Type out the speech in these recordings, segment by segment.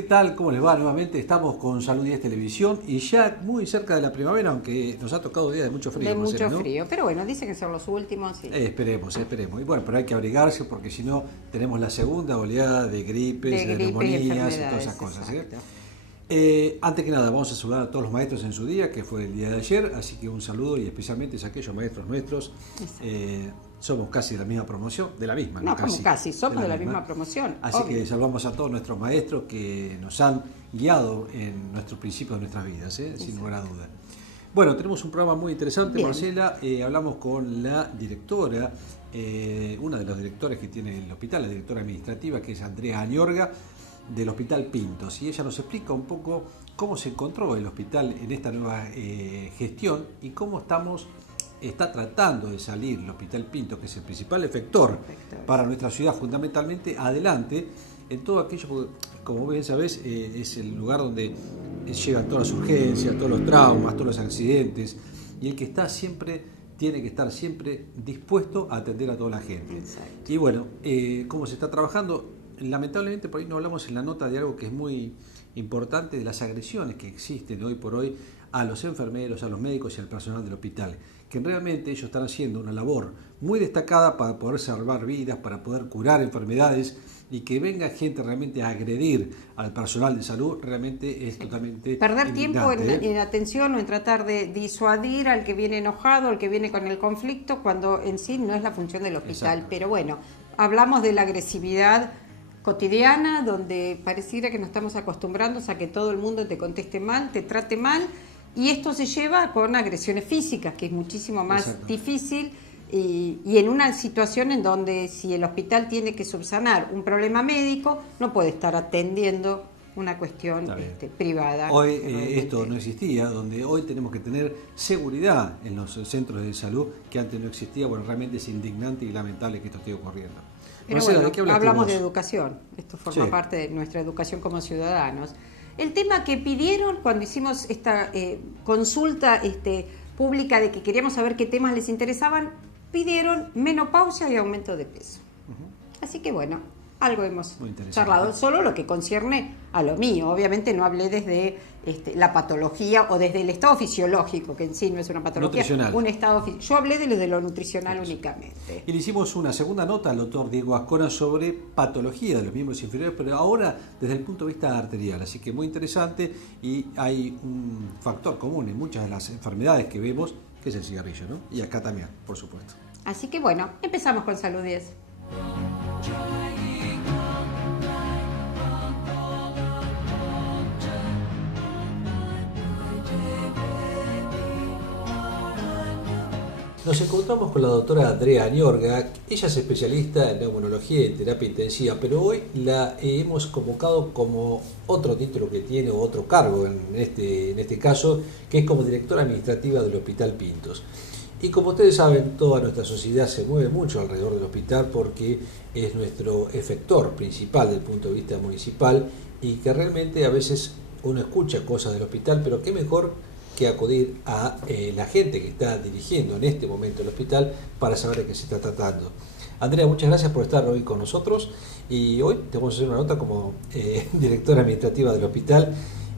¿Qué tal? ¿Cómo les va? Nuevamente estamos con Salud 10 Televisión y ya muy cerca de la primavera, aunque nos ha tocado días de mucho frío. De mucho Marcela, ¿no? frío, pero bueno, dice que son los últimos. Sí. Esperemos. Y bueno, pero hay que abrigarse porque si no tenemos la segunda oleada de gripes, de neumonías y todas esas cosas. Antes que nada, vamos a saludar a todos los maestros en su día, que fue el día de ayer, así que un saludo y especialmente a aquellos maestros nuestros. Somos casi de la misma promoción, de la misma. No, como casi, somos de la misma promoción. Así obvio. que saludamos a todos nuestros maestros que nos han guiado en nuestros principios de nuestras vidas, sin lugar a duda. Bueno, tenemos un programa muy interesante, bien. Marcela. Hablamos con la directora, una de los directores que tiene el hospital, la directora administrativa, que es Andrea Añorga, del Hospital Pintos, y ella nos explica un poco cómo se encontró el hospital en esta nueva gestión y cómo está tratando de salir el Hospital Pintos, que es el principal efector para nuestra ciudad, fundamentalmente adelante en todo aquello, porque, como bien sabés, es el lugar donde llegan todas las urgencias, todos los traumas, todos los accidentes, y el que está siempre tiene que estar siempre dispuesto a atender a toda la gente. Exacto. Y bueno, cómo se está trabajando. Lamentablemente por ahí no hablamos en la nota de algo que es muy importante, de las agresiones que existen hoy por hoy a los enfermeros, a los médicos y al personal del hospital, que realmente ellos están haciendo una labor muy destacada para poder salvar vidas, para poder curar enfermedades, y que venga gente realmente a agredir al personal de salud realmente es totalmente perder tiempo en atención o en tratar de disuadir al que viene enojado, al que viene con el conflicto, cuando en sí no es la función del hospital. Exacto. Pero bueno, hablamos de la agresividad cotidiana, donde pareciera que nos estamos acostumbrando a que todo el mundo te conteste mal, te trate mal, y esto se lleva con agresiones físicas, que es muchísimo más difícil, y en una situación en donde si el hospital tiene que subsanar un problema médico, no puede estar atendiendo una cuestión privada. Hoy esto no existía, donde hoy tenemos que tener seguridad en los centros de salud, que antes no existía. Bueno, realmente es indignante y lamentable que esto esté ocurriendo. Pero Marcela, bueno, hablamos de educación, esto forma parte de nuestra educación como ciudadanos. El tema que pidieron cuando hicimos esta consulta pública de que queríamos saber qué temas les interesaban, pidieron menopausia y aumento de peso. Así que bueno, algo hemos charlado, solo lo que concierne a lo mío. Obviamente no hablé desde la patología o desde el estado fisiológico, que en sí no es una patología, un estado. Yo hablé de lo nutricional únicamente. Y le hicimos una segunda nota al doctor Diego Ascona sobre patología de los miembros inferiores, pero ahora desde el punto de vista arterial. Así que muy interesante, y hay un factor común en muchas de las enfermedades que vemos, que es el cigarrillo, ¿no? Y acá también, por supuesto. Así que bueno, empezamos con Salud 10. Nos encontramos con la doctora Andrea Añorga. Ella es especialista en neumonología y en terapia intensiva, pero hoy la hemos convocado como otro título que tiene, o otro cargo en este caso, que es como directora administrativa del Hospital Pintos. Y como ustedes saben, toda nuestra sociedad se mueve mucho alrededor del hospital porque es nuestro efector principal desde el punto de vista municipal, y que realmente a veces uno escucha cosas del hospital, pero qué mejor que acudir a la gente que está dirigiendo en este momento el hospital para saber de qué se está tratando. Andrea, muchas gracias por estar hoy con nosotros, y hoy te vamos a hacer una nota como directora administrativa del hospital.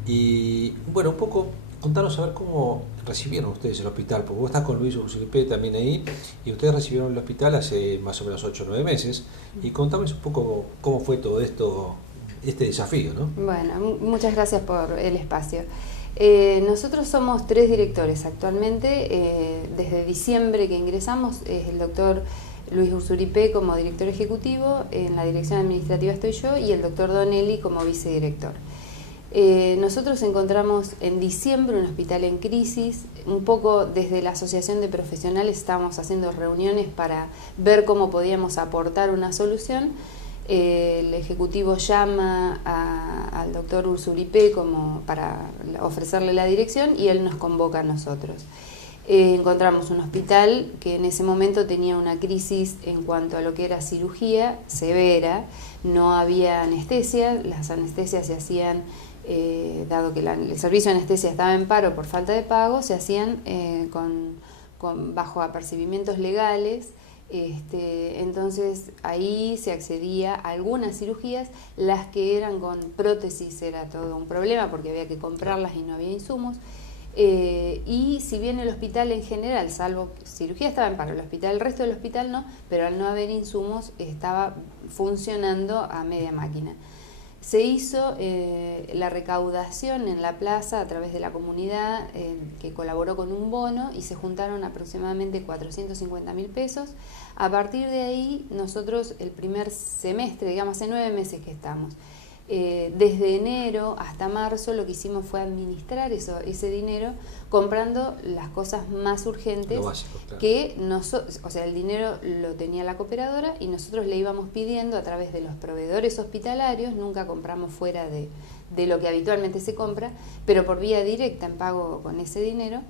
Y bueno, un poco contanos a ver cómo recibieron ustedes el hospital, porque vos estás con Luis Ursulipé también ahí, y ustedes recibieron el hospital hace más o menos 8 o 9 meses, y contame un poco cómo fue todo esto, este desafío, ¿no? Bueno, muchas gracias por el espacio. Nosotros somos 3 directores actualmente. Desde diciembre que ingresamos es el doctor Luis Ursulipé como director ejecutivo, en la dirección administrativa estoy yo, y el doctor Donelli como vicedirector. Nosotros encontramos en diciembre un hospital en crisis. Un poco desde la asociación de profesionales estábamos haciendo reuniones para ver cómo podíamos aportar una solución. El ejecutivo llama al doctor Ursulipé como para ofrecerle la dirección, y él nos convoca a nosotros. Encontramos un hospital que en ese momento tenía una crisis en cuanto a lo que era cirugía severa. No había anestesia, las anestesias se hacían, dado que el servicio de anestesia estaba en paro por falta de pago, se hacían bajo apercibimientos legales. Entonces ahí se accedía a algunas cirugías, las que eran con prótesis era todo un problema porque había que comprarlas y no había insumos. Y si bien el hospital en general, salvo cirugía estaba en paro, el resto del hospital no, pero al no haber insumos estaba funcionando a media máquina. Se hizo la recaudación en la plaza a través de la comunidad que colaboró con un bono y se juntaron aproximadamente 450.000 pesos. A partir de ahí nosotros el primer semestre, digamos hace 9 meses que estamos, desde enero hasta marzo lo que hicimos fue administrar ese dinero comprando las cosas más urgentes. Lo básico, claro. Que o sea, el dinero lo tenía la cooperadora y nosotros le íbamos pidiendo a través de los proveedores hospitalarios, nunca compramos fuera de lo que habitualmente se compra, pero por vía directa en pago con ese dinero,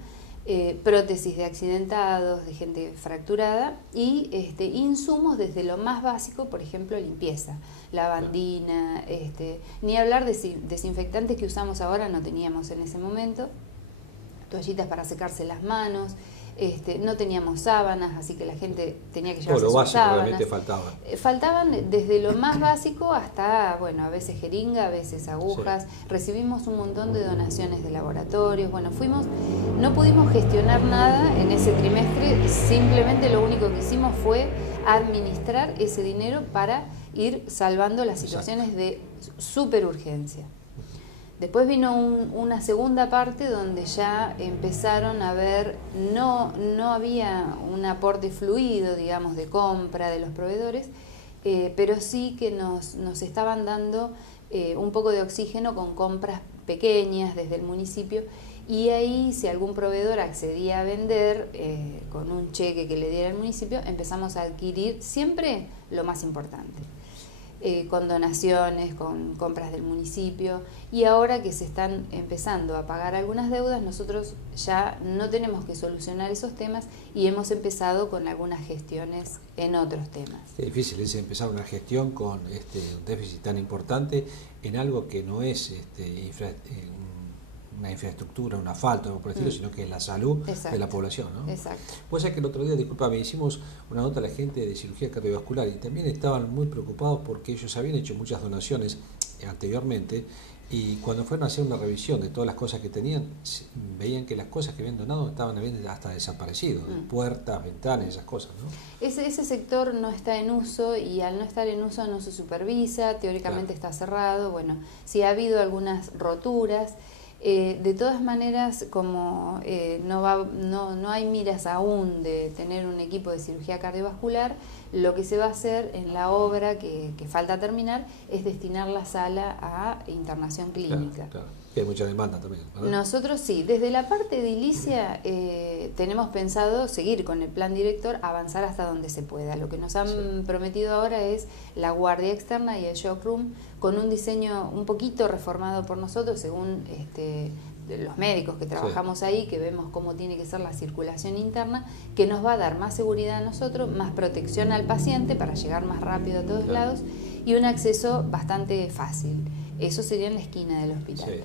prótesis de accidentados, de gente fracturada y insumos desde lo más básico, por ejemplo limpieza, lavandina, ni hablar de desinfectantes que usamos ahora, no teníamos en ese momento, toallitas para secarse las manos, no teníamos sábanas, así que la gente tenía que llevarse sus sábanas. Obviamente faltaba. Faltaban desde lo más básico hasta, bueno, a veces jeringa, a veces agujas. Sí. Recibimos un montón de donaciones de laboratorios. Bueno, no pudimos gestionar nada en ese trimestre, simplemente lo único que hicimos fue administrar ese dinero para ir salvando las situaciones de superurgencia. Después vino una segunda parte donde ya empezaron a ver, no había un aporte fluido, digamos, de compra de los proveedores, pero sí que nos estaban dando un poco de oxígeno con compras pequeñas desde el municipio, y ahí si algún proveedor accedía a vender con un cheque que le diera el municipio, empezamos a adquirir siempre lo más importante. Con donaciones, con compras del municipio, y ahora que se están empezando a pagar algunas deudas, nosotros ya no tenemos que solucionar esos temas y hemos empezado con algunas gestiones en otros temas. Es difícil es empezar una gestión con un déficit tan importante en algo que no es una infraestructura, un asfalto, algo por el estilo, sino que es la salud de la población, ¿no? Exacto. Pues es que el otro día, discúlpame, hicimos una nota a la gente de cirugía cardiovascular y también estaban muy preocupados porque ellos habían hecho muchas donaciones anteriormente y cuando fueron a hacer una revisión de todas las cosas que tenían, veían que las cosas que habían donado estaban hasta desaparecido, puertas, ventanas, esas cosas, ¿no? Ese sector no está en uso y al no estar en uso no se supervisa, teóricamente está cerrado. Bueno, sí ha habido algunas roturas. De todas maneras, como no hay miras aún de tener un equipo de cirugía cardiovascular, lo que se va a hacer en la obra que falta terminar es destinar la sala a internación clínica. Claro. Que hay mucha demanda también, ¿verdad? Nosotros sí, desde la parte edilicia tenemos pensado seguir con el plan director, avanzar hasta donde se pueda. Lo que nos han prometido ahora es la guardia externa y el shock room con un diseño un poquito reformado por nosotros según los médicos que trabajamos ahí, que vemos cómo tiene que ser la circulación interna, que nos va a dar más seguridad a nosotros, más protección al paciente para llegar más rápido a todos lados y un acceso bastante fácil. Eso sería en la esquina del hospital. Sí.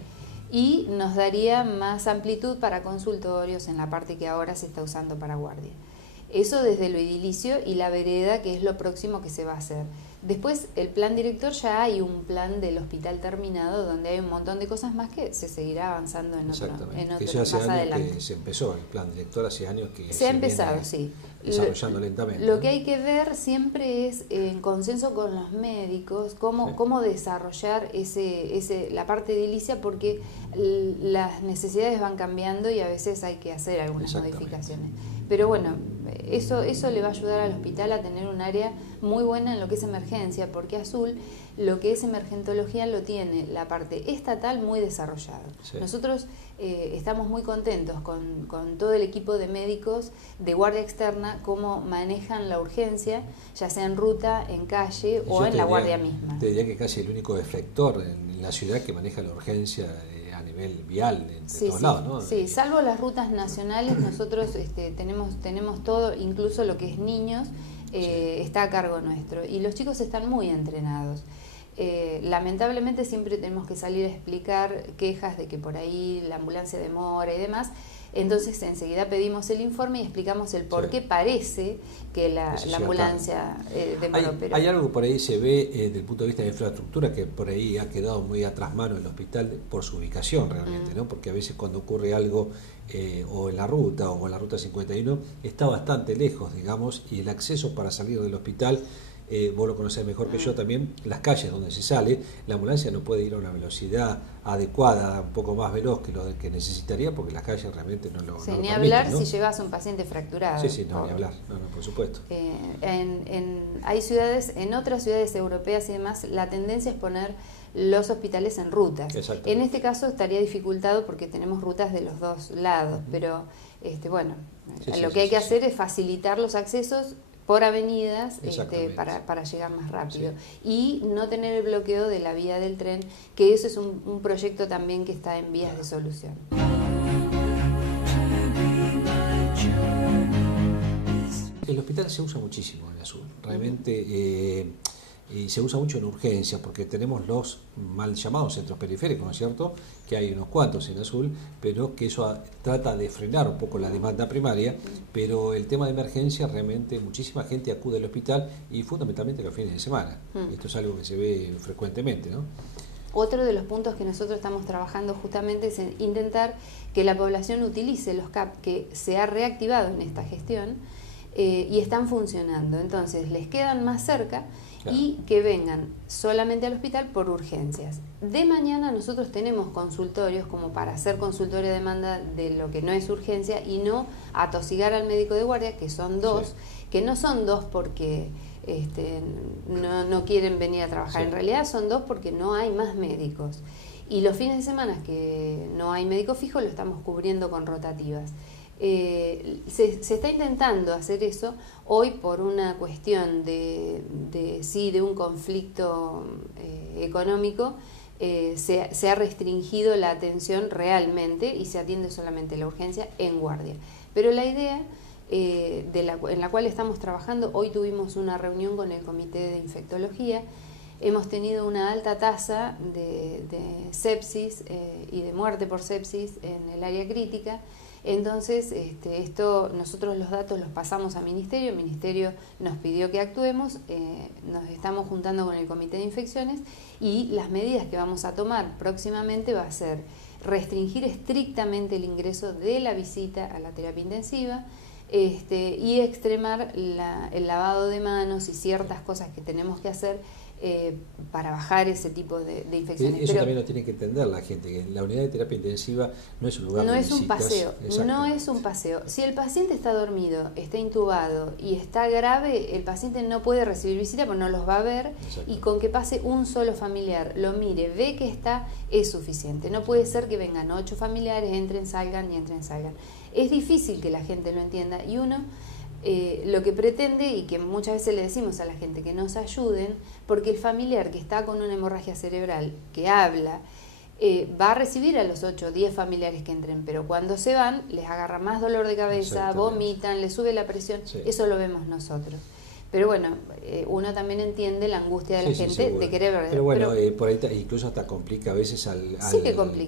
Y nos daría más amplitud para consultorios en la parte que ahora se está usando para guardia. Eso desde lo edilicio y la vereda, que es lo próximo que se va a hacer. Después, el plan director, ya hay un plan del hospital terminado donde hay un montón de cosas más que se seguirá avanzando en otro que ya hace más años adelante. Que se empezó el plan director, hace años que se ha empezado, sí. Desarrollando lentamente. Lo que hay que ver siempre es, en consenso con los médicos, cómo desarrollar la parte edilicia, porque las necesidades van cambiando y a veces hay que hacer algunas modificaciones. Pero bueno, eso le va a ayudar al hospital a tener un área muy buena en lo que es emergencia, porque Azul, lo que es emergentología, lo tiene la parte estatal muy desarrollada. Sí. Nosotros estamos muy contentos con todo el equipo de médicos de guardia externa, cómo manejan la urgencia, ya sea en ruta, en calle o en la guardia misma. Te diría que casi el único efector en la ciudad que maneja la urgencia a nivel vial de todos lados, ¿no? Sí, salvo las rutas nacionales, nosotros tenemos todo, incluso lo que es niños, está a cargo nuestro. Y los chicos están muy entrenados. Lamentablemente siempre tenemos que salir a explicar quejas de que por ahí la ambulancia demora y demás. Entonces enseguida pedimos el informe y explicamos el por qué parece que la ambulancia demoró. Hay algo que por ahí se ve desde el punto de vista de infraestructura que por ahí ha quedado muy atrás mano el hospital por su ubicación realmente, ¿no? Porque a veces cuando ocurre algo o en la ruta 51 está bastante lejos, digamos, y el acceso para salir del hospital, vos lo conocés mejor que yo también, las calles donde se sale, la ambulancia no puede ir a una velocidad adecuada, un poco más veloz que lo que necesitaría, porque las calles realmente no lo ni permiten, hablar, ¿no? Si llevas a un paciente fracturado. Ni hablar, por supuesto. Hay ciudades, en otras ciudades europeas y demás, la tendencia es poner los hospitales en rutas. En este caso estaría dificultado porque tenemos rutas de los dos lados, pero lo que hay que hacer es facilitar los accesos por avenidas para llegar más rápido y no tener el bloqueo de la vía del tren, que eso es un proyecto también que está en vías de solución. El hospital se usa muchísimo en Azul, realmente y se usa mucho en urgencias porque tenemos los mal llamados centros periféricos, ¿no es cierto? Que hay unos cuantos en Azul, pero que eso trata de frenar un poco la demanda primaria, pero el tema de emergencia realmente muchísima gente acude al hospital y fundamentalmente los fines de semana. Esto es algo que se ve frecuentemente, ¿no? Otro de los puntos que nosotros estamos trabajando justamente es en intentar que la población utilice los CAP que se ha reactivado en esta gestión y están funcionando. Entonces les quedan más cerca y que vengan solamente al hospital por urgencias. De mañana nosotros tenemos consultorios como para hacer consultorio de demanda de lo que no es urgencia y no atosigar al médico de guardia, que son dos, que no son dos porque no quieren venir a trabajar, en realidad son dos porque no hay más médicos. Y los fines de semana que no hay médico fijo lo estamos cubriendo con rotativas. Se está intentando hacer eso hoy por una cuestión de un conflicto económico. Se ha restringido la atención realmente y se atiende solamente la urgencia en guardia, pero la idea en la cual estamos trabajando, hoy tuvimos una reunión con el comité de infectología, hemos tenido una alta tasa de sepsis y de muerte por sepsis en el área crítica. Entonces, nosotros los datos los pasamos al Ministerio, el Ministerio nos pidió que actuemos, nos estamos juntando con el Comité de Infecciones y las medidas que vamos a tomar próximamente va a ser restringir estrictamente el ingreso de la visita a la terapia intensiva y extremar el lavado de manos y ciertas cosas que tenemos que hacer para bajar ese tipo de infecciones. Eso también lo tiene que entender la gente, que la unidad de terapia intensiva no es un lugar de visitas. Un paseo, no es un paseo. Si el paciente está dormido, está intubado y está grave, el paciente no puede recibir visita porque no los va a ver. Y con que pase un solo familiar, lo mire, ve que está, es suficiente. No puede ser que vengan 8 familiares, entren, salgan y entren, salgan. Es difícil que la gente lo entienda y uno lo que pretende, y que muchas veces le decimos a la gente que nos ayuden, porque el familiar que está con una hemorragia cerebral, que habla, va a recibir a los 8 o 10 familiares que entren, pero cuando se van les agarra más dolor de cabeza, vomitan, les sube la presión, eso lo vemos nosotros. Pero bueno, uno también entiende la angustia de la gente de querer ver. Pero bueno, por ahí incluso hasta complica a veces al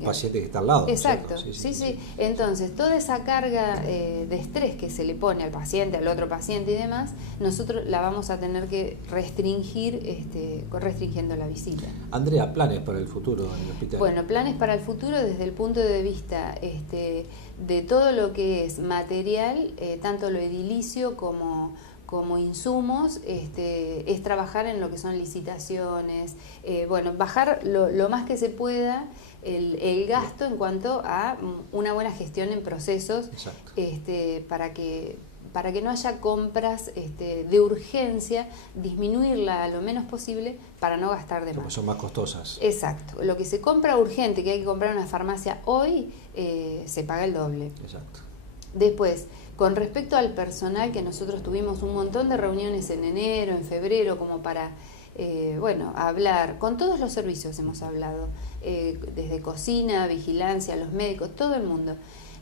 paciente que está al lado. Exacto, sí. Entonces, toda esa carga de estrés que se le pone al paciente, al otro paciente y demás, nosotros la vamos a tener que restringir restringiendo la visita. Andrea, ¿planes para el futuro en el hospital? Bueno, planes para el futuro desde el punto de vista de todo lo que es material, tanto lo edilicio como insumos, es trabajar en lo que son licitaciones, bajar lo más que se pueda el gasto en cuanto a una buena gestión en procesos, para que no haya compras de urgencia, disminuirla a lo menos posible para no gastar de más. Porque son más costosas. Exacto. Lo que se compra urgente, que hay que comprar en una farmacia hoy, se paga el doble. Exacto. Después, con respecto al personal, que nosotros tuvimos un montón de reuniones en enero, en febrero, como para hablar, con todos los servicios hemos hablado, desde cocina, vigilancia, los médicos, todo el mundo.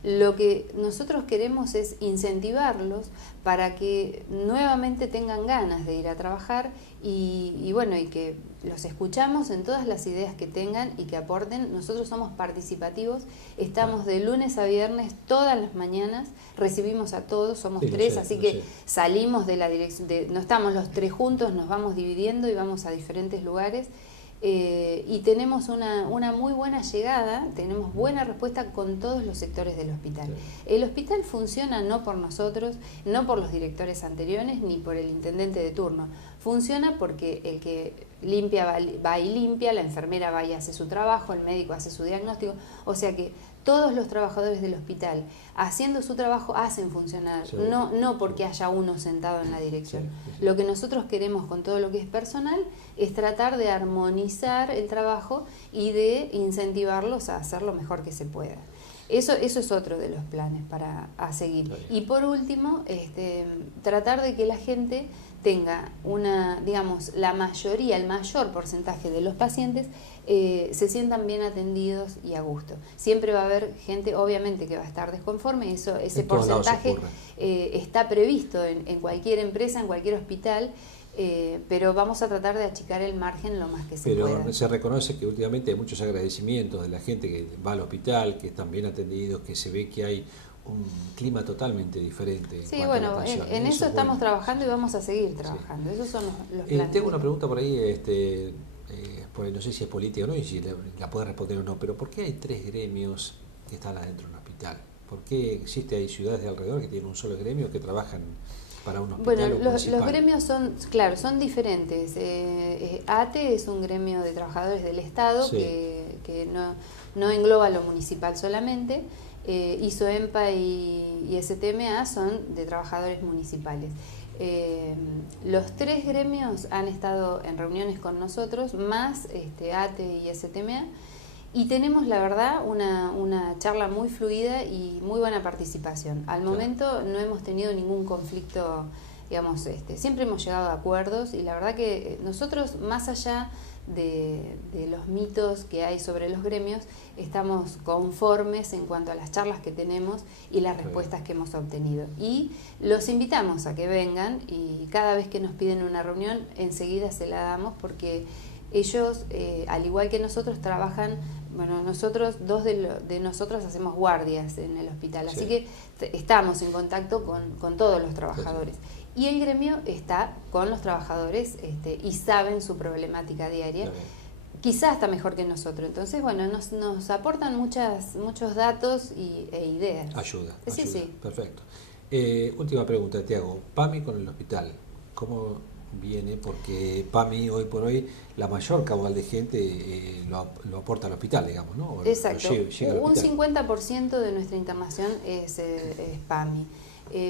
Lo que nosotros queremos es incentivarlos para que nuevamente tengan ganas de ir a trabajar y bueno, y que los escuchamos en todas las ideas que tengan y que aporten. Nosotros somos participativos, estamos de lunes a viernes todas las mañanas, recibimos a todos, somos tres, así que salimos de la dirección, no estamos los tres juntos, nos vamos dividiendo y vamos a diferentes lugares. Y tenemos una muy buena llegada, tenemos buena respuesta con todos los sectores del hospital. El hospital funciona no por nosotros, no por los directores anteriores, ni por el intendente de turno. Funciona porque el que limpia va y limpia, la enfermera va y hace su trabajo, el médico hace su diagnóstico, o sea que todos los trabajadores del hospital haciendo su trabajo hacen funcionar, no porque haya uno sentado en la dirección. Lo que nosotros queremos con todo lo que es personal es tratar de armonizar el trabajo y de incentivarlos a hacer lo mejor que se pueda. Eso es otro de los planes a seguir. Y por último, tratar de que la gente tenga la mayoría, el mayor porcentaje de los pacientes se sientan bien atendidos y a gusto. Siempre va a haber gente, obviamente, que va a estar desconforme, ese porcentaje está previsto en cualquier empresa, en cualquier hospital, pero vamos a tratar de achicar el margen lo más que se pueda. Pero se reconoce que últimamente hay muchos agradecimientos de la gente que va al hospital, que están bien atendidos, que se ve que hay un clima totalmente diferente. Sí, bueno, en eso estamos trabajando y vamos a seguir trabajando. Esos son los planes. Tengo una pregunta por ahí, pues no sé si es política o no, y si la puede responder o no, pero ¿por qué hay 3 gremios que están adentro de un hospital? ¿Por qué hay ciudades de alrededor que tienen un solo gremio que trabajan para un hospital? Bueno, los gremios son diferentes. ATE es un gremio de trabajadores del Estado que no engloba lo municipal solamente. ISOEMPA y STMA son de trabajadores municipales. Los 3 gremios han estado en reuniones con nosotros, más ATE y STMA, y tenemos, la verdad, una charla muy fluida y muy buena participación. Al momento no hemos tenido ningún conflicto, digamos, siempre hemos llegado a acuerdos, y la verdad que nosotros, más allá de los mitos que hay sobre los gremios, estamos conformes en cuanto a las charlas que tenemos y las respuestas que hemos obtenido. Y los invitamos a que vengan, y cada vez que nos piden una reunión, enseguida se la damos, porque ellos, al igual que nosotros, trabajan, bueno, nosotros, 2 de nosotros hacemos guardias en el hospital, así que estamos en contacto con todos los trabajadores. Y el gremio está con los trabajadores y saben su problemática diaria, quizás hasta mejor que nosotros. Entonces, bueno, nos aportan muchos datos e ideas. Ayuda. Sí. Perfecto. Última pregunta te hago. PAMI con el hospital, ¿cómo viene? Porque PAMI hoy por hoy, la mayor caudal de gente lo aporta al hospital, digamos, ¿no? Exacto. Llega al hospital. Un 50% de nuestra internación es PAMI.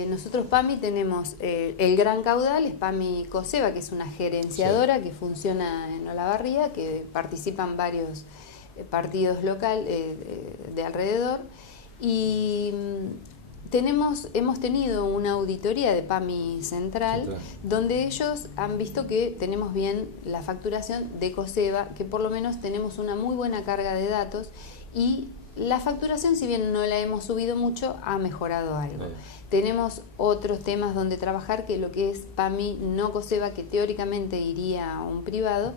Nosotros PAMI tenemos el gran caudal, es PAMI COSEBA, que es una gerenciadora que funciona en Olavarría, que participan varios partidos locales de alrededor, y hemos tenido una auditoría de PAMI Central, donde ellos han visto que tenemos bien la facturación de COSEBA, que por lo menos tenemos una muy buena carga de datos, y la facturación, si bien no la hemos subido mucho, ha mejorado algo. Tenemos otros temas donde trabajar, que lo que es PAMI no COSEBA, que teóricamente iría a un privado,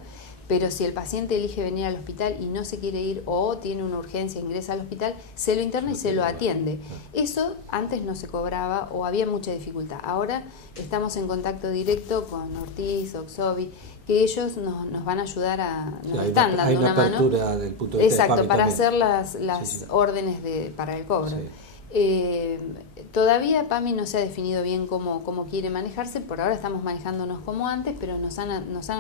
pero si el paciente elige venir al hospital y no se quiere ir, o tiene una urgencia, ingresa al hospital, se lo interna y se lo atiende. Eso antes no se cobraba o había mucha dificultad. Ahora estamos en contacto directo con Ortiz, Oxovi, que ellos nos van a ayudar nos están dando una mano. Del punto de vista exacto, de PAMI para también. hacer las órdenes para el cobro. Todavía PAMI no se ha definido bien cómo quiere manejarse. Por ahora estamos manejándonos como antes, pero nos han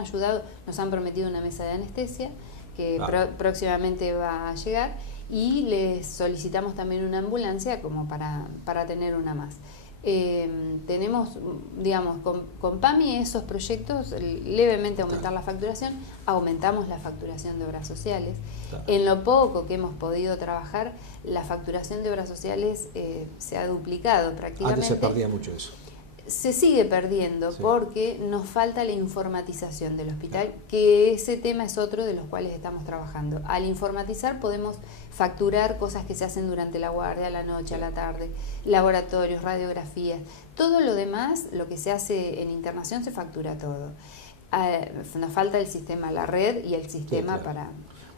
ayudado, nos han prometido una mesa de anestesia que próximamente va a llegar, y les solicitamos también una ambulancia como para tener una más. Tenemos, digamos, con PAMI esos proyectos, levemente aumentar la facturación, aumentamos la facturación de obras sociales. En lo poco que hemos podido trabajar, la facturación de obras sociales se ha duplicado prácticamente. Antes se perdía mucho eso. se sigue perdiendo porque nos falta la informatización del hospital, que ese tema es otro de los cuales estamos trabajando. Al informatizar podemos facturar cosas que se hacen durante la guardia, a la noche, a la tarde, laboratorios, radiografías, todo lo demás, lo que se hace en internación se factura todo. Nos falta el sistema, la red y el sistema para...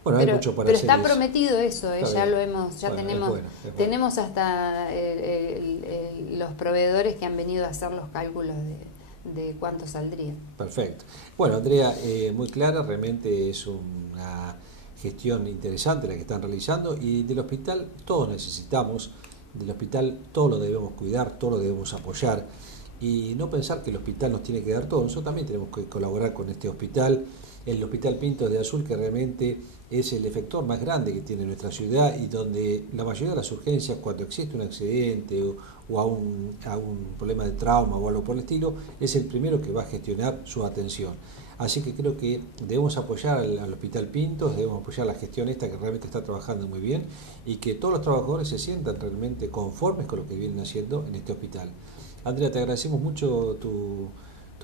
Bueno, hay mucho para pero hacer está eso. prometido eso, ya lo hemos, ya bueno, tenemos, es bueno. Tenemos hasta los proveedores que han venido a hacer los cálculos de cuánto saldría. Perfecto. Bueno, Andrea, muy clara, realmente es una gestión interesante la que están realizando, y del hospital todos necesitamos, del hospital todo lo debemos cuidar, todo lo debemos apoyar, y no pensar que el hospital nos tiene que dar todo. Nosotros también tenemos que colaborar con este hospital, el Hospital Pintos de Azul, que realmente es el efector más grande que tiene nuestra ciudad, y donde la mayoría de las urgencias, cuando existe un accidente o a un problema de trauma o algo por el estilo, es el primero que va a gestionar su atención. Así que creo que debemos apoyar al Hospital Pintos, debemos apoyar la gestión esta que realmente está trabajando muy bien, y que todos los trabajadores se sientan realmente conformes con lo que vienen haciendo en este hospital. Andrea, te agradecemos mucho tu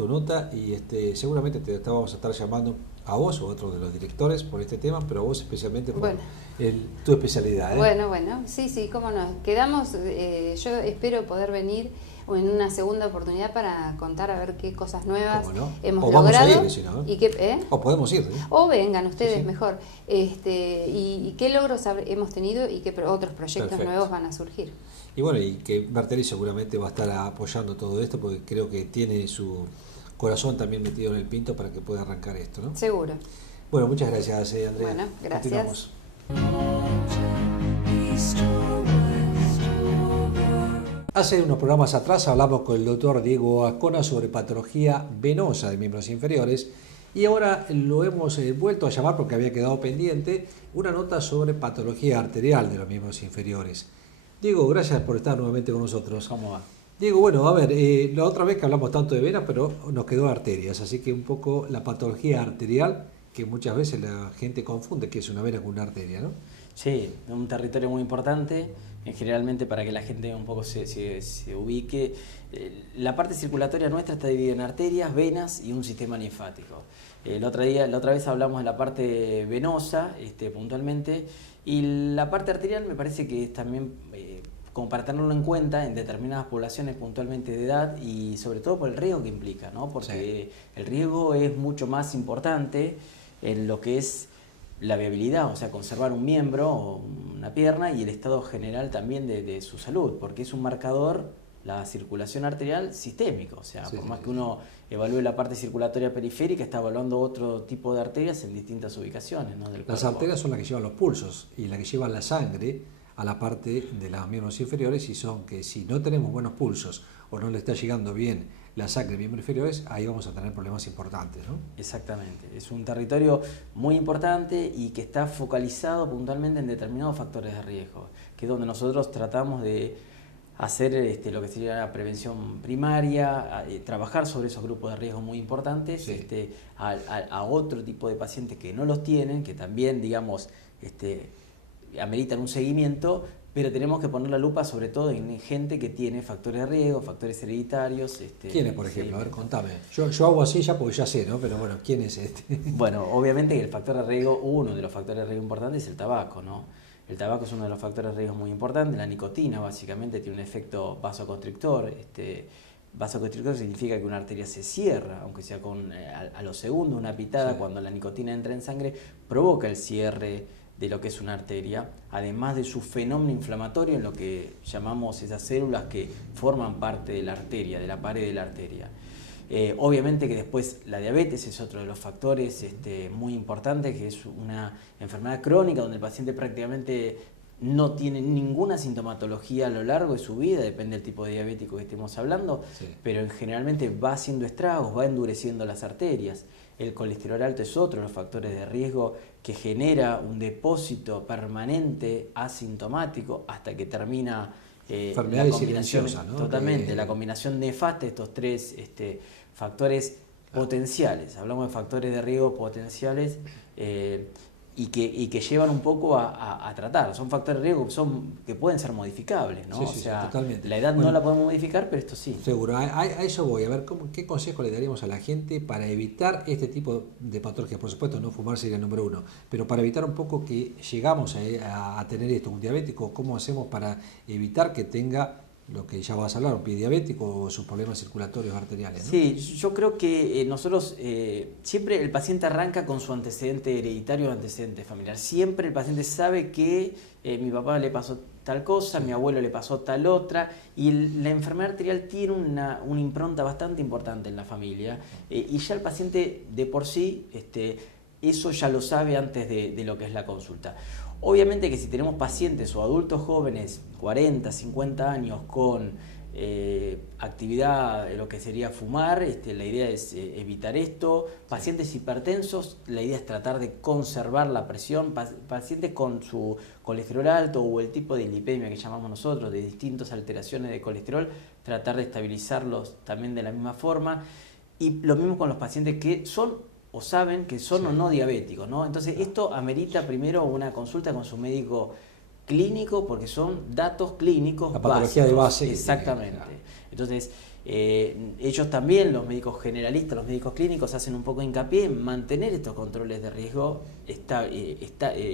nota, y seguramente te vamos a estar llamando a vos o a otro de los directores por este tema, pero a vos especialmente por tu especialidad. Bueno, sí, cómo no. Quedamos, yo espero poder venir en una segunda oportunidad para contar a ver qué cosas nuevas hemos logrado. Vamos a ir, si no, y qué, o podemos ir. O vengan ustedes mejor. Y qué logros hemos tenido y qué otros proyectos nuevos van a surgir. Y bueno, y que Martelli seguramente va a estar apoyando todo esto, porque creo que tiene su corazón también metido en el Pinto para que pueda arrancar esto, ¿no? Seguro. Bueno, muchas gracias, Andrea. Bueno, gracias. Hace unos programas atrás hablamos con el doctor Diego Ascona sobre patología venosa de miembros inferiores, y ahora lo hemos vuelto a llamar porque había quedado pendiente una nota sobre patología arterial de los miembros inferiores. Diego, gracias por estar nuevamente con nosotros. ¿Cómo va? Diego, bueno, a ver, la otra vez que hablamos tanto de venas, pero nos quedó arterias, así que un poco la patología arterial, que muchas veces la gente confunde que es una vena con una arteria, ¿no? Sí, un territorio muy importante, generalmente para que la gente un poco se ubique. La parte circulatoria nuestra está dividida en arterias, venas y un sistema linfático. La otra vez hablamos de la parte venosa, puntualmente, y la parte arterial me parece que es también como para tenerlo en cuenta en determinadas poblaciones puntualmente de edad, y sobre todo por el riesgo que implica, ¿no? Porque el riesgo es mucho más importante en lo que es la viabilidad, o sea, conservar un miembro o una pierna, y el estado general también de su salud, porque es un marcador, la circulación arterial, sistémico. O sea, por más que uno evalúe la parte circulatoria periférica, está evaluando otro tipo de arterias en distintas ubicaciones, ¿no?, del cuerpo. Las arterias son las que llevan los pulsos y las que llevan la sangre a la parte de los miembros inferiores, y son que si no tenemos buenos pulsos o no le está llegando bien la sangre de miembros inferiores, ahí vamos a tener problemas importantes, ¿no? Exactamente, es un territorio muy importante y que está focalizado puntualmente en determinados factores de riesgo, que es donde nosotros tratamos de hacer lo que sería la prevención primaria, trabajar sobre esos grupos de riesgo muy importantes, a otro tipo de pacientes que no los tienen, que también, digamos, ameritan un seguimiento, pero tenemos que poner la lupa sobre todo en gente que tiene factores de riesgo, factores hereditarios. ¿Quiénes, por ejemplo? A ver, contame. Yo hago así ya porque ya sé, ¿no? Pero bueno, ¿quién es este? Bueno, obviamente que el factor de riesgo, uno de los factores de riesgo importantes es el tabaco, ¿no? El tabaco es uno de los factores de riesgo muy importantes. La nicotina básicamente tiene un efecto vasoconstrictor. Vasoconstrictor significa que una arteria se cierra, aunque sea a los segundos, una pitada. Cuando la nicotina entra en sangre, provoca el cierre de lo que es una arteria, además de su fenómeno inflamatorio en lo que llamamos esas células que forman parte de la arteria, de la pared de la arteria. Obviamente que después la diabetes es otro de los factores muy importantes, que es una enfermedad crónica donde el paciente prácticamente no tiene ninguna sintomatología a lo largo de su vida, depende del tipo de diabético que estemos hablando, pero generalmente va haciendo estragos, va endureciendo las arterias. El colesterol alto es otro de los factores de riesgo que genera un depósito permanente asintomático hasta que termina enfermedades silenciosas, ¿no? Totalmente, la combinación nefasta de estos tres factores potenciales. Hablamos de factores de riesgo potenciales que llevan un poco a tratar. Son factores de riesgo que pueden ser modificables, ¿no? Sí, O sea, totalmente. La edad no la podemos modificar, pero esto sí. Seguro, a eso voy. A ver, ¿qué consejo le daríamos a la gente para evitar este tipo de patologías? Por supuesto, no fumar sería el número uno, pero para evitar un poco que llegamos a tener esto, un diabético, ¿cómo hacemos para evitar que tenga lo que ya vas a hablar, un pie diabético o sus problemas circulatorios arteriales, ¿no? Sí, yo creo que nosotros siempre el paciente arranca con su antecedente hereditario o antecedente familiar. Siempre el paciente sabe que mi papá le pasó tal cosa, mi abuelo le pasó tal otra, y la enfermedad arterial tiene una impronta bastante importante en la familia, y ya el paciente de por sí eso ya lo sabe antes de lo que es la consulta. Obviamente que si tenemos pacientes o adultos jóvenes, 40, 50 años, con actividad, lo que sería fumar, la idea es evitar esto. Pacientes hipertensos, la idea es tratar de conservar la presión. Pacientes con su colesterol alto o el tipo de lipemia que llamamos nosotros, de distintas alteraciones de colesterol, tratar de estabilizarlos también de la misma forma. Y lo mismo con los pacientes que son o saben que son o no diabéticos, ¿no? Entonces esto amerita primero una consulta con su médico clínico, porque son datos clínicos la patología básicos, de base. exactamente. Entonces ellos también, los médicos generalistas, los médicos clínicos, hacen un poco hincapié en mantener estos controles de riesgo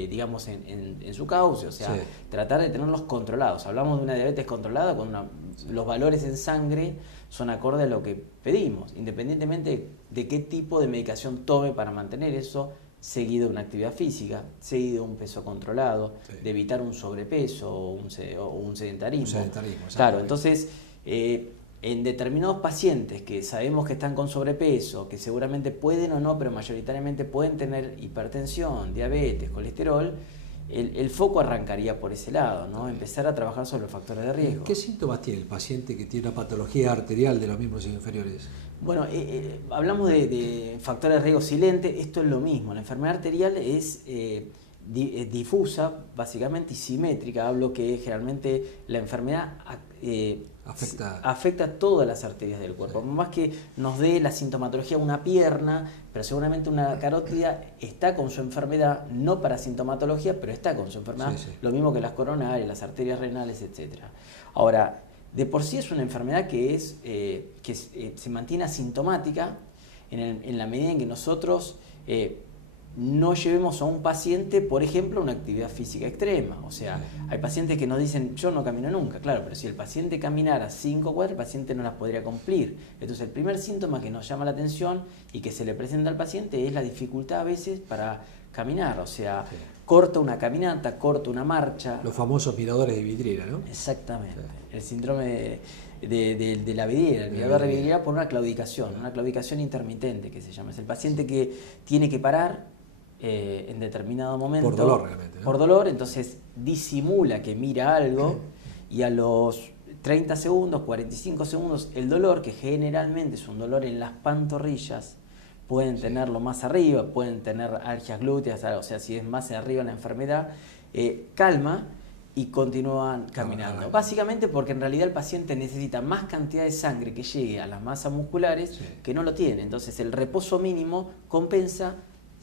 digamos en su cauce, o sea, tratar de tenerlos controlados. Hablamos de una diabetes controlada con los valores en sangre son acorde a lo que pedimos, independientemente de qué tipo de medicación tome para mantener eso, seguido de una actividad física, seguido de un peso controlado, de evitar un sobrepeso o un sedentarismo. Claro, entonces, en determinados pacientes que sabemos que están con sobrepeso, que seguramente pueden o no, pero mayoritariamente pueden tener hipertensión, diabetes, colesterol, el foco arrancaría por ese lado, ¿no? Empezar a trabajar sobre los factores de riesgo. ¿Qué síntomas tiene el paciente que tiene una patología arterial de los miembros inferiores? Bueno, hablamos de factores de riesgo silente, esto es lo mismo. La enfermedad arterial es difusa, básicamente, y simétrica. Hablo que generalmente la enfermedad afecta a todas las arterias del cuerpo. Por más que nos dé la sintomatología una pierna, pero seguramente una carótida está con su enfermedad, no para sintomatología, pero está con su enfermedad. Lo mismo que las coronarias, las arterias renales, etc. Ahora, de por sí es una enfermedad que se mantiene asintomática en la medida en que nosotros no llevemos a un paciente, por ejemplo, a una actividad física extrema. O sea, hay pacientes que nos dicen, yo no camino nunca. Claro, pero si el paciente caminara 5 cuadras, el paciente no las podría cumplir. Entonces, el primer síntoma que nos llama la atención y que se le presenta al paciente es la dificultad a veces para caminar. O sea, corta una caminata, corta una marcha. Los famosos miradores de vidriera, ¿no? Exactamente. El síndrome de la vidriera, el mirador de vidriera por una claudicación intermitente que se llama. Es el paciente que tiene que parar en determinado momento. Por dolor, realmente, ¿no? Por dolor, entonces disimula que mira algo y a los 30 segundos, 45 segundos, el dolor, que generalmente es un dolor en las pantorrillas, pueden tenerlo más arriba, pueden tener alergias glúteas, o sea, si es más arriba la enfermedad, calma y continúan caminando. Básicamente porque en realidad el paciente necesita más cantidad de sangre que llegue a las masas musculares que no lo tiene. Entonces el reposo mínimo compensa,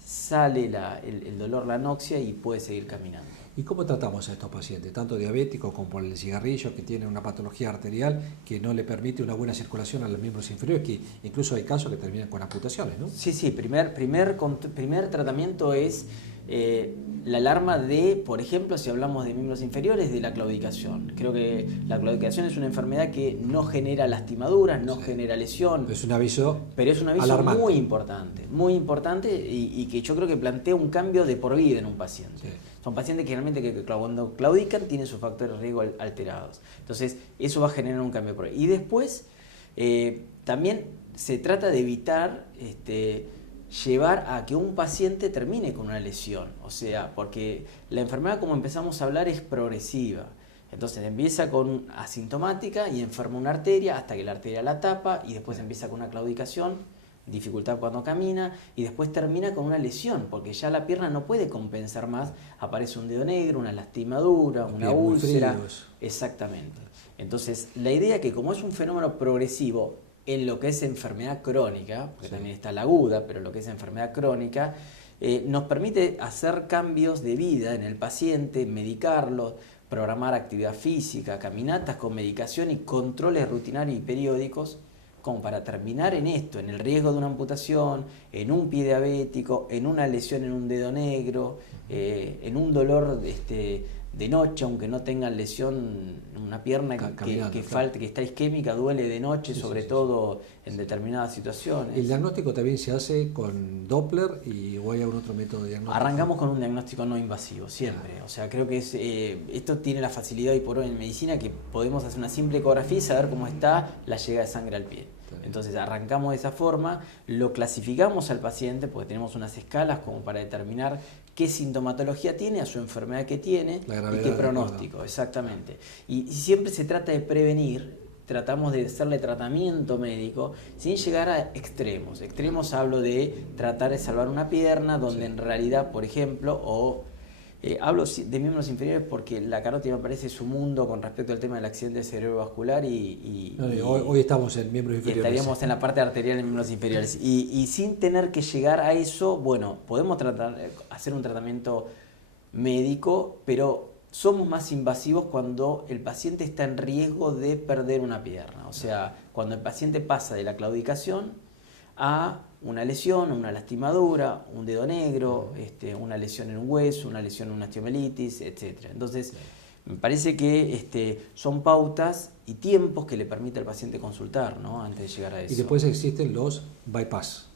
sale el dolor, la anoxia y puede seguir caminando. ¿Y cómo tratamos a estos pacientes, tanto diabéticos como por el cigarrillo, que tienen una patología arterial que no le permite una buena circulación a los miembros inferiores, que incluso hay casos que terminan con amputaciones, ¿no? Sí, primer tratamiento es la alarma de, por ejemplo, si hablamos de miembros inferiores, de la claudicación. Creo que la claudicación es una enfermedad que no genera lastimaduras, no genera lesión. Pero es un aviso alarmante. Muy importante y que yo creo que plantea un cambio de por vida en un paciente. Son pacientes que generalmente que cuando claudican tienen sus factores de riesgo alterados. Entonces, eso va a generar un cambio por ahí. Y después, también se trata de evitar llevar a que un paciente termine con una lesión. O sea, porque la enfermedad, como empezamos a hablar, es progresiva. Entonces empieza con asintomática y enferma una arteria hasta que la arteria la tapa y después empieza con una claudicación, dificultad cuando camina y después termina con una lesión porque ya la pierna no puede compensar más, aparece un dedo negro, una lastimadura, una úlcera. Exactamente. Entonces la idea es que como es un fenómeno progresivo en lo que es enfermedad crónica, porque también está la aguda, pero lo que es enfermedad crónica, nos permite hacer cambios de vida en el paciente, medicarlo, programar actividad física, caminatas con medicación y controles rutinarios y periódicos, como para terminar en esto, en el riesgo de una amputación, en un pie diabético, en una lesión en un dedo negro, en un dolor de noche, aunque no tengan lesión, una pierna que falta, que está isquémica, duele de noche, sobre todo en determinadas situaciones. ¿El diagnóstico también se hace con Doppler o hay algún otro método de diagnóstico? Arrancamos con un diagnóstico no invasivo, siempre. O sea, creo que esto tiene la facilidad hoy por hoy en medicina que podemos hacer una simple ecografía y saber cómo está la llegada de sangre al pie. Entonces arrancamos de esa forma, lo clasificamos al paciente porque tenemos unas escalas como para determinar qué sintomatología tiene, a su enfermedad que tiene y qué pronóstico, exactamente. Y siempre se trata de prevenir, tratamos de hacerle tratamiento médico sin llegar a extremos. Extremos hablo de tratar de salvar una pierna, donde en realidad, por ejemplo, hablo de miembros inferiores porque la carótida me parece su mundo con respecto al tema del accidente cerebrovascular hoy estamos en miembros inferiores. Estaríamos en la parte arterial en miembros inferiores. Y sin tener que llegar a eso, bueno, podemos hacer un tratamiento médico, pero somos más invasivos cuando el paciente está en riesgo de perder una pierna. O sea, cuando el paciente pasa de la claudicación a una lesión, una lastimadura, un dedo negro, una lesión en un hueso, una lesión en una osteomelitis, etc. Entonces, me parece que son pautas y tiempos que le permite al paciente consultar, ¿no? Antes de llegar a eso. Y después existen los bypass,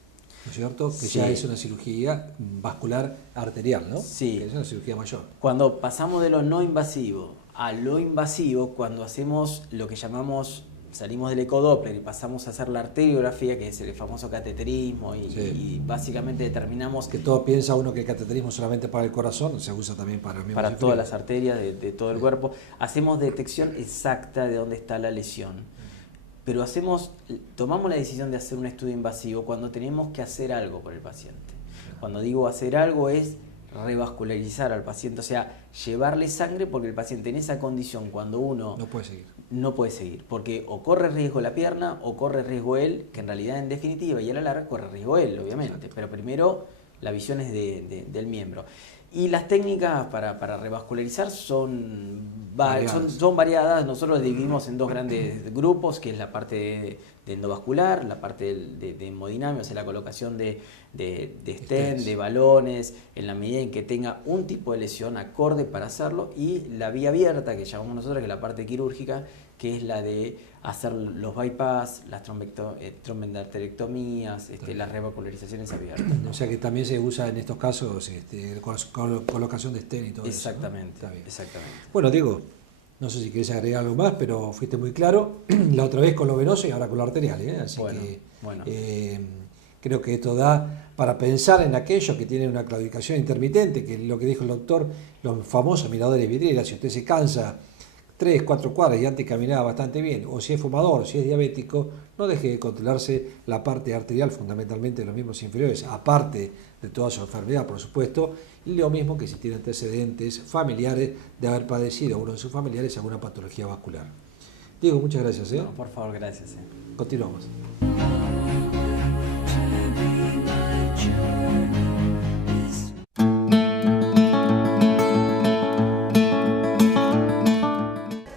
¿no es cierto? Que Sí. ya es una cirugía vascular arterial, ¿no? Sí. Que es una cirugía mayor. Cuando pasamos de lo no invasivo a lo invasivo, cuando hacemos lo que llamamos, salimos del ecodoppler y pasamos a hacer la arteriografía, que es el famoso cateterismo, y básicamente determinamos Que todo piensa uno que el cateterismo solamente para el corazón, se usa también para miembros para todas inferiores. las arterias de todo el cuerpo. Hacemos detección exacta de dónde está la lesión. Pero tomamos la decisión de hacer un estudio invasivo cuando tenemos que hacer algo por el paciente. Cuando digo hacer algo es revascularizar al paciente, o sea, llevarle sangre porque el paciente en esa condición, cuando uno no puede seguir, porque o corre riesgo la pierna o corre riesgo él, que en realidad en definitiva y a la larga corre riesgo él, obviamente. Exacto. Pero primero la visión es del miembro. Y las técnicas para revascularizar son variadas. Nosotros dividimos en dos grandes grupos, que es la parte de endovascular, la parte de hemodinamia, o sea, la colocación de stent, de balones, en la medida en que tenga un tipo de lesión acorde para hacerlo, y la vía abierta, que llamamos nosotros, que es la parte quirúrgica, que es la de hacer los bypass, las tromboendarterectomías, las revascularizaciones abiertas, ¿no? O sea que también se usa en estos casos colocación de stent y todo exactamente, eso, ¿no? Exactamente. Bueno, Diego, no sé si querés agregar algo más, pero fuiste muy claro la otra vez con lo venoso y ahora con lo arterial, ¿eh? Así que creo que esto da para pensar en aquellos que tienen una claudicación intermitente, que es lo que dijo el doctor, los famosos miradores de vidriera. Si usted se cansa 3, 4 cuadras y antes caminaba bastante bien, o si es fumador, si es diabético, no deje de controlarse la parte arterial, fundamentalmente de los miembros inferiores, aparte de toda su enfermedad, por supuesto, y lo mismo que si tiene antecedentes familiares de haber padecido uno de sus familiares alguna patología vascular. Diego, muchas gracias. No, por favor, gracias. Continuamos.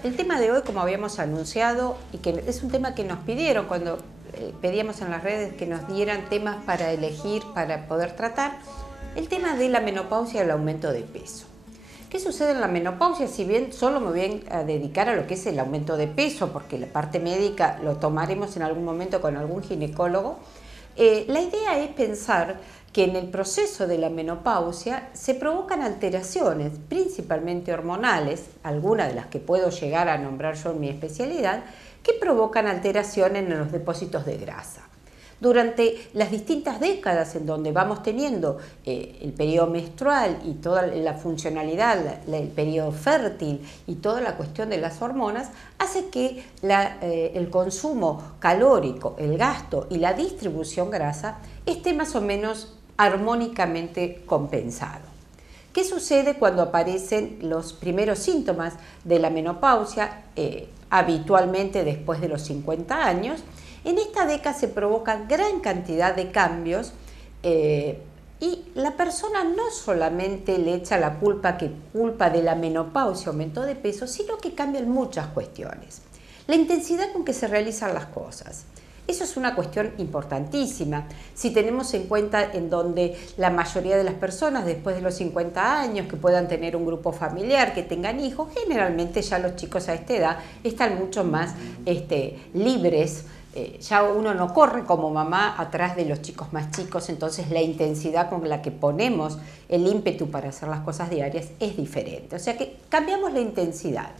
El tema de hoy, como habíamos anunciado, y que es un tema que nos pidieron cuando pedíamos en las redes que nos dieran temas para elegir, para poder tratar, el tema de la menopausia y el aumento de peso. ¿Qué sucede en la menopausia? Si bien solo me voy a dedicar a lo que es el aumento de peso, porque la parte médica lo tomaremos en algún momento con algún ginecólogo, la idea es pensar que en el proceso de la menopausia se provocan alteraciones, principalmente hormonales, algunas de las que puedo llegar a nombrar yo en mi especialidad, que provocan alteraciones en los depósitos de grasa. Durante las distintas décadas en donde vamos teniendo el periodo menstrual y toda la funcionalidad, el periodo fértil y toda la cuestión de las hormonas, hace que el consumo calórico, el gasto y la distribución grasa esté más o menos armónicamente compensado. ¿Qué sucede cuando aparecen los primeros síntomas de la menopausia, habitualmente después de los 50 años? En esta década se provocan gran cantidad de cambios Y la persona no solamente le echa la culpa de la menopausia, aumento de peso, sino que cambian muchas cuestiones. La intensidad con que se realizan las cosas. Eso es una cuestión importantísima. Si tenemos en cuenta en donde la mayoría de las personas después de los 50 años que puedan tener un grupo familiar, que tengan hijos, generalmente ya los chicos a esta edad están mucho más libres. Ya uno no corre como mamá atrás de los chicos más chicos, entonces la intensidad con la que ponemos el ímpetu para hacer las cosas diarias es diferente. O sea que cambiamos la intensidad.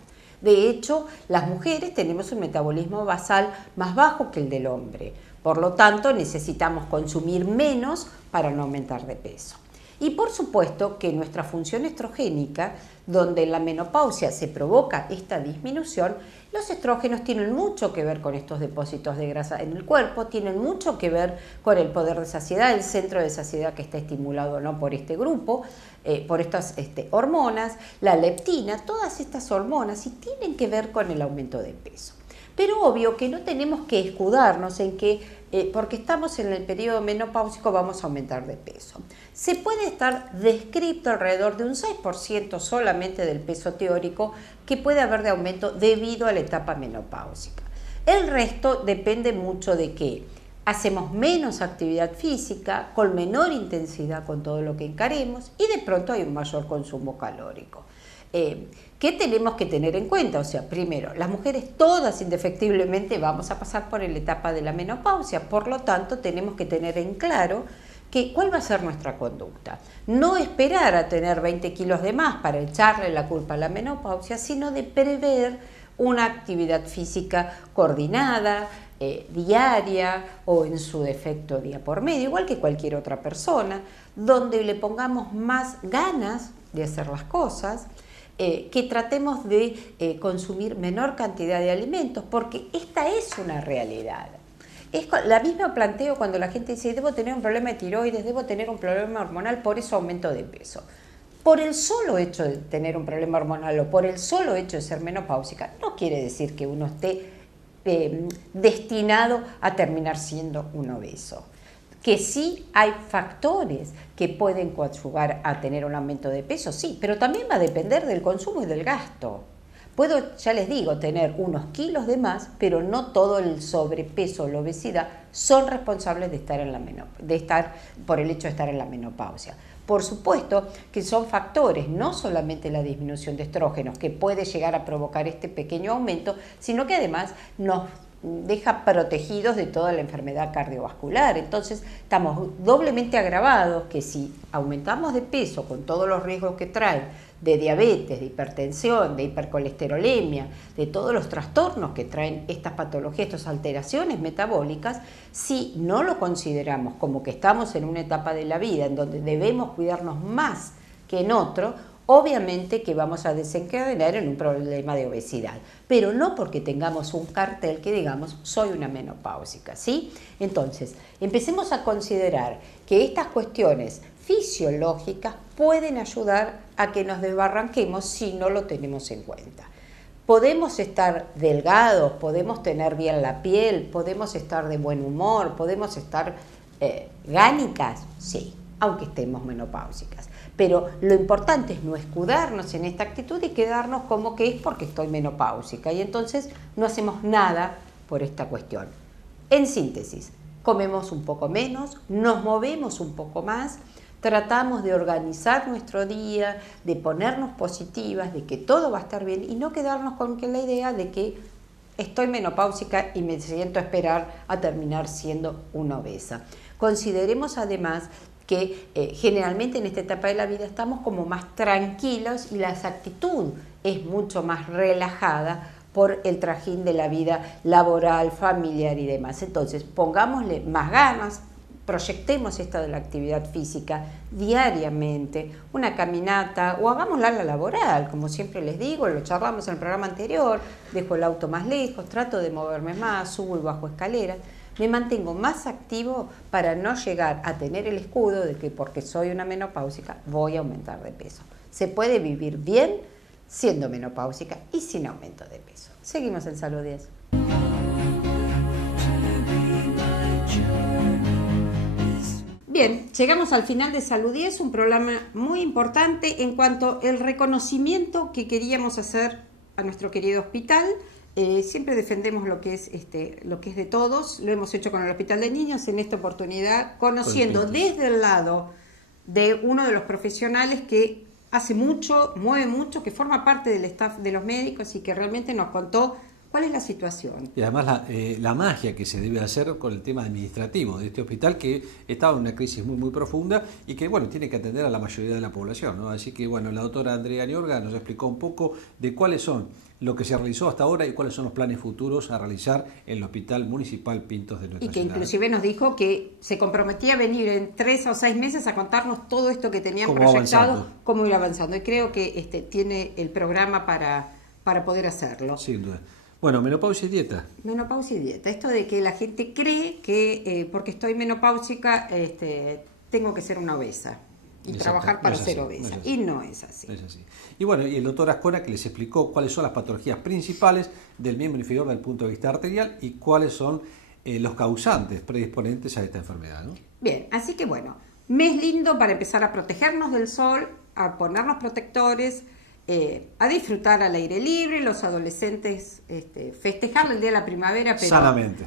De hecho, las mujeres tenemos un metabolismo basal más bajo que el del hombre. Por lo tanto, necesitamos consumir menos para no aumentar de peso. Y por supuesto que nuestra función estrogénica, donde en la menopausia se provoca esta disminución, los estrógenos tienen mucho que ver con estos depósitos de grasa en el cuerpo, tienen mucho que ver con el poder de saciedad, el centro de saciedad que está estimulado o no por este grupo, por estas hormonas, la leptina, todas estas hormonas, y tienen que ver con el aumento de peso. Pero obvio que no tenemos que escudarnos en que porque estamos en el periodo menopáusico vamos a aumentar de peso. Se puede estar descrito alrededor de un 6% solamente del peso teórico que puede haber de aumento debido a la etapa menopáusica. El resto depende mucho de que hacemos menos actividad física, con menor intensidad con todo lo que encaremos y de pronto hay un mayor consumo calórico. ¿Qué tenemos que tener en cuenta? O sea, primero, las mujeres todas indefectiblemente vamos a pasar por la etapa de la menopausia, por lo tanto tenemos que tener en claro cuál va a ser nuestra conducta. No esperar a tener 20 kilos de más para echarle la culpa a la menopausia, sino de prever una actividad física coordinada, diaria o en su defecto día por medio, igual que cualquier otra persona, donde le pongamos más ganas de hacer las cosas, que tratemos de consumir menor cantidad de alimentos, porque esta es una realidad. Es la misma planteo cuando la gente dice, debo tener un problema de tiroides, debo tener un problema hormonal, por eso aumento de peso. Por el solo hecho de tener un problema hormonal o por el solo hecho de ser menopáusica, no quiere decir que uno esté destinado a terminar siendo un obeso. Que sí hay factores que pueden coadyuvar a tener un aumento de peso, sí, pero también va a depender del consumo y del gasto. Puedo, ya les digo, tener unos kilos de más, pero no todo el sobrepeso o la obesidad son responsables de estar por el hecho de estar en la menopausia. Por supuesto que son factores, no solamente la disminución de estrógenos, que puede llegar a provocar este pequeño aumento, sino que además nos deja protegidos de toda la enfermedad cardiovascular. Entonces estamos doblemente agravados que si aumentamos de peso con todos los riesgos que traen de diabetes, de hipertensión, de hipercolesterolemia, de todos los trastornos que traen estas patologías, estas alteraciones metabólicas, si no lo consideramos como que estamos en una etapa de la vida en donde debemos cuidarnos más que en otro, obviamente que vamos a desencadenar en un problema de obesidad, pero no porque tengamos un cartel que digamos soy una menopáusica, ¿sí? Entonces, empecemos a considerar que estas cuestiones fisiológicas pueden ayudar a que nos desbarranquemos si no lo tenemos en cuenta. Podemos estar delgados, podemos tener bien la piel, podemos estar de buen humor, podemos estar gánicas, sí, aunque estemos menopáusicas. Pero lo importante es no escudarnos en esta actitud y quedarnos como que es porque estoy menopáusica y entonces no hacemos nada por esta cuestión. En síntesis, comemos un poco menos, nos movemos un poco más, tratamos de organizar nuestro día, de ponernos positivas, de que todo va a estar bien y no quedarnos con la idea de que estoy menopáusica y me siento a esperar a terminar siendo una obesa. Consideremos además que generalmente en esta etapa de la vida estamos como más tranquilos y la actitud es mucho más relajada por el trajín de la vida laboral, familiar y demás. Entonces, pongámosle más ganas, proyectemos esta de la actividad física diariamente, una caminata o hagámosla a la laboral, como siempre les digo, lo charlamos en el programa anterior, dejo el auto más lejos, trato de moverme más, subo y bajo escaleras. Me mantengo más activo para no llegar a tener el escudo de que porque soy una menopáusica voy a aumentar de peso. Se puede vivir bien siendo menopáusica y sin aumento de peso. Seguimos en Salud 10. Bien, llegamos al final de Salud 10, un programa muy importante en cuanto al reconocimiento que queríamos hacer a nuestro querido hospital. Siempre defendemos lo que es de todos, lo hemos hecho con el Hospital de Niños, en esta oportunidad conociendo desde el lado de uno de los profesionales que hace mucho, mueve mucho, que forma parte del staff de los médicos y que realmente nos contó cuál es la situación. Y además la magia que se debe hacer con el tema administrativo de este hospital, que estaba en una crisis muy muy profunda y que bueno, tiene que atender a la mayoría de la población, ¿no? Así que bueno, la doctora Andrea Niorga nos explicó un poco de cuáles son lo que se realizó hasta ahora y cuáles son los planes futuros a realizar en el Hospital Municipal Pintos de nuestra ciudad. Y que ciudad. Inclusive nos dijo que se comprometía a venir en 3 o 6 meses a contarnos todo esto que tenían proyectado, cómo ir avanzando. Y creo que tiene el programa para poder hacerlo. Sin duda. Bueno, menopausia y dieta. Menopausia y dieta. Esto de que la gente cree que porque estoy menopáusica tengo que ser una obesa y trabajar para ser obesa. Y no es así. Es así. Y bueno, y el doctor Ascona que les explicó cuáles son las patologías principales del miembro inferior desde el punto de vista arterial y cuáles son los causantes predisponentes a esta enfermedad, ¿no? Bien, así que bueno, mes lindo para empezar a protegernos del sol, a ponernos protectores, a disfrutar al aire libre, los adolescentes festejar el día de la primavera, pero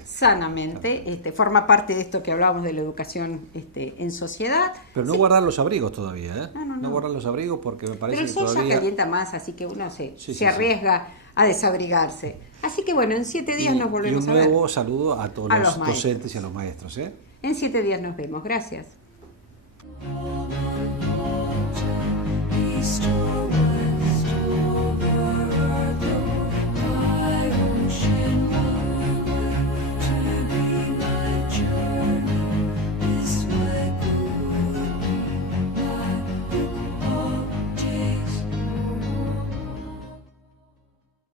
sanamente, forma parte de esto que hablábamos de la educación en sociedad. Pero no guardar los abrigos todavía, ¿eh? No guardar los abrigos porque me parece pero el sol que todavía ya calienta más, así que uno se arriesga a desabrigarse. Así que bueno, en 7 días nos volvemos a ver. Y un nuevo saludo a todos los docentes y a los maestros, ¿eh? En 7 días nos vemos. Gracias.